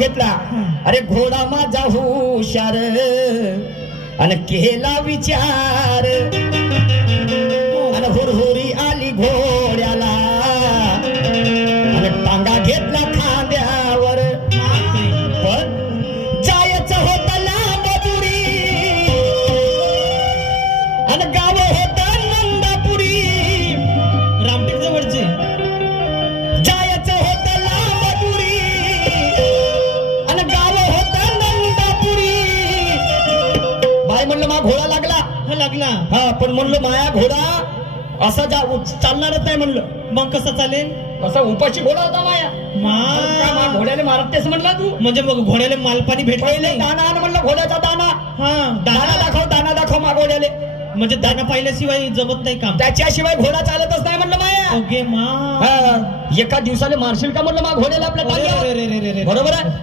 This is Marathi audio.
घेतला. अरे घोडा माझा हुशार आणि केला विचार आणि हुरहुरी आली घोड्याला आणि टांगा घेतला खांद्यावर. पण जायचं होतं लांब दुरी आणि गाव होतं नंदापुरी. रामटेक जवळचे जायचं होतं लांब दुरी आणि गाव होतं नंदापुरी. बाय म्हणलं मा घोडा लागला. लागला. हा पण म्हणलं माया घोडा असा चालणारच नाही म्हणलं. मग कसं चालेल? असा उपाशी घोडा होता माया. मा घोड्याला मारतेस म्हणला तू. म्हणजे मग घोड्याला मालपाणी भेटले पहिले दाना आण म्हणलं घोड्याचा दाना. हा दाना दाखव मा घोड्याले. म्हणजे दाना पाहिल्याशिवाय जमत नाही काम. त्याच्याशिवाय घोडा चालतच नाही म्हणलं माया. ओके मा एका दिवसाला मारशील का म्हणलं मा घोड्याला आपल्या टांग्यावर. रे रे रे रे बरोबर आहे.